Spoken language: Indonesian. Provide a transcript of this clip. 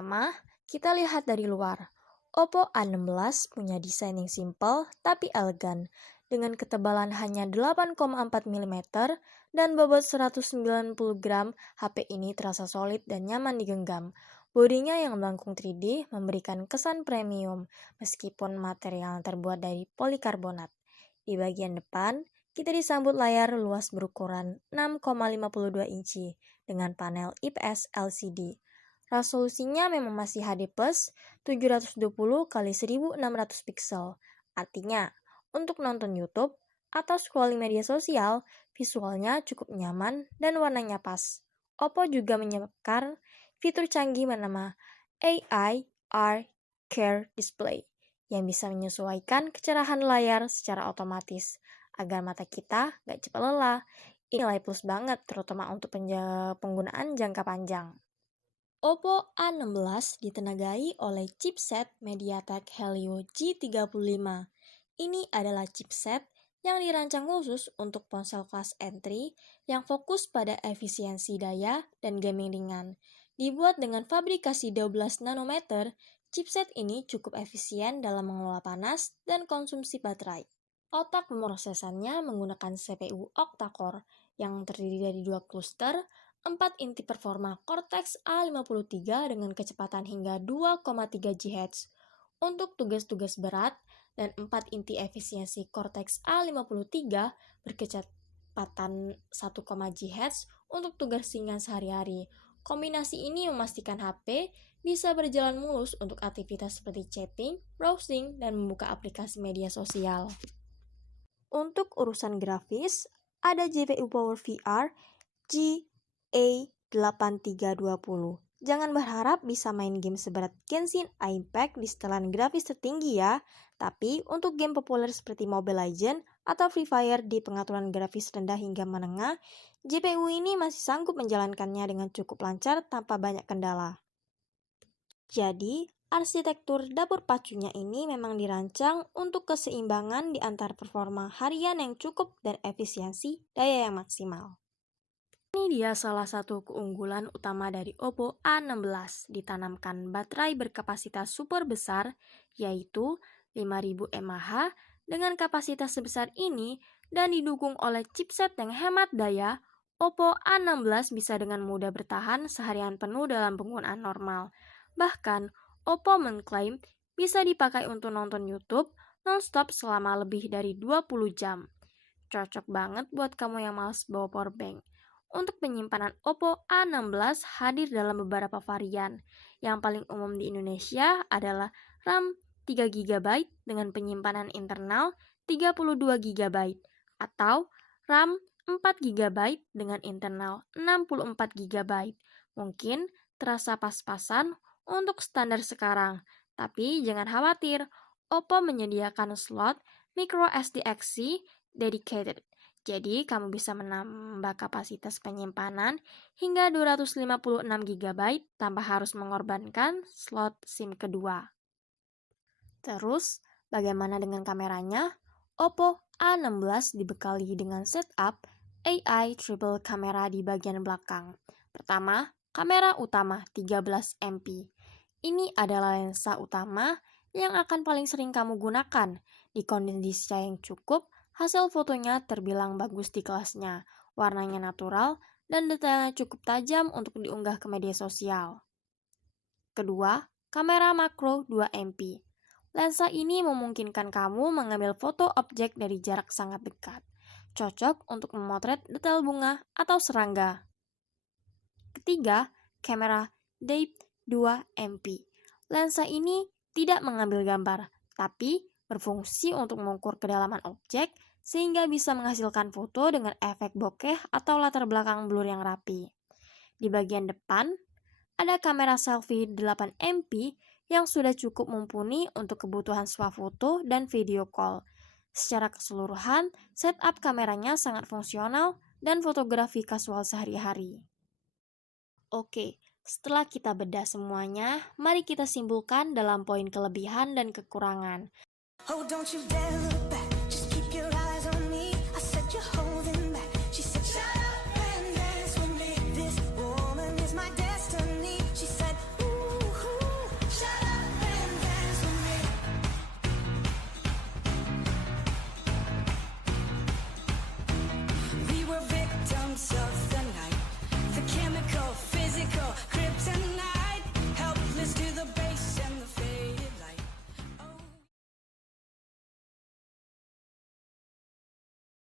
Pertama, kita lihat dari luar. Oppo A16 punya desain yang simple tapi elegan, dengan ketebalan hanya 8,4 mm dan bobot 190 gram. HP ini terasa solid dan nyaman digenggam. Bodinya yang melengkung 3D memberikan kesan premium, meskipun material yang terbuat dari polikarbonat. Di bagian depan, kita disambut layar luas berukuran 6,52 inci dengan panel IPS LCD. Resolusinya memang masih HD+, 720 x 1600 pixel. Artinya, untuk nonton YouTube atau scrolling media sosial, visualnya cukup nyaman dan warnanya pas. Oppo juga menyiapkan fitur canggih bernama AI Care Display yang bisa menyesuaikan kecerahan layar secara otomatis agar mata kita nggak cepat lelah. Ini nilai plus banget, terutama untuk penggunaan jangka panjang. Oppo A16 ditenagai oleh chipset MediaTek Helio G35. Ini adalah chipset yang dirancang khusus untuk ponsel kelas entry yang fokus pada efisiensi daya dan gaming ringan. Dibuat dengan fabrikasi 12 nanometer, chipset ini cukup efisien dalam mengelola panas dan konsumsi baterai. Otak pemrosesannya menggunakan CPU octa-core yang terdiri dari 2 cluster, 4 inti performa Cortex A53 dengan kecepatan hingga 2,3 GHz untuk tugas-tugas berat dan 4 inti efisiensi Cortex A53 berkecepatan 1, GHz untuk tugas ringan sehari-hari. Kombinasi ini memastikan HP bisa berjalan mulus untuk aktivitas seperti chatting, browsing, dan membuka aplikasi media sosial. Untuk urusan grafis, ada GPU Power VR GA8320. Jangan berharap bisa main game seberat Genshin Impact di setelan grafis tertinggi ya. Tapi untuk game populer seperti Mobile Legends atau Free Fire di pengaturan grafis rendah hingga menengah, GPU ini masih sanggup menjalankannya dengan cukup lancar tanpa banyak kendala. Jadi, arsitektur dapur pacunya ini memang dirancang untuk keseimbangan di antara performa harian yang cukup dan efisiensi daya yang maksimal. Ini dia salah satu keunggulan utama dari Oppo A16, ditanamkan baterai berkapasitas super besar, yaitu 5000 mAh. Dengan kapasitas sebesar ini dan didukung oleh chipset yang hemat daya, Oppo A16 bisa dengan mudah bertahan seharian penuh dalam penggunaan normal. Bahkan, Oppo mengklaim bisa dipakai untuk nonton YouTube non-stop selama lebih dari 20 jam. Cocok banget buat kamu yang malas bawa powerbank. Untuk penyimpanan Oppo A16 hadir dalam beberapa varian. Yang paling umum di Indonesia adalah RAM 3GB dengan penyimpanan internal 32GB atau RAM 4GB dengan internal 64GB. Mungkin terasa pas-pasan untuk standar sekarang, tapi jangan khawatir. Oppo menyediakan slot microSD-XC dedicated. Jadi, kamu bisa menambah kapasitas penyimpanan hingga 256GB tanpa harus mengorbankan slot SIM kedua. Terus, bagaimana dengan kameranya? Oppo A16 dibekali dengan setup AI triple kamera di bagian belakang. Pertama, kamera utama 13MP. Ini adalah lensa utama yang akan paling sering kamu gunakan. Di kondisi yang cukup, hasil fotonya terbilang bagus di kelasnya, warnanya natural, dan detailnya cukup tajam untuk diunggah ke media sosial. Kedua, kamera makro 2MP. Lensa ini memungkinkan kamu mengambil foto objek dari jarak sangat dekat, cocok untuk memotret detail bunga atau serangga. Ketiga, kamera depth 2MP. Lensa ini tidak mengambil gambar, tapi berfungsi untuk mengukur kedalaman objek sehingga bisa menghasilkan foto dengan efek bokeh atau latar belakang blur yang rapi. Di bagian depan, ada kamera selfie 8MP yang sudah cukup mumpuni untuk kebutuhan swafoto dan video call. Secara keseluruhan, setup kameranya sangat fungsional dan fotografi kasual sehari-hari. Oke, setelah kita bedah semuanya, mari kita simpulkan dalam poin kelebihan dan kekurangan. Oh, don't you dare look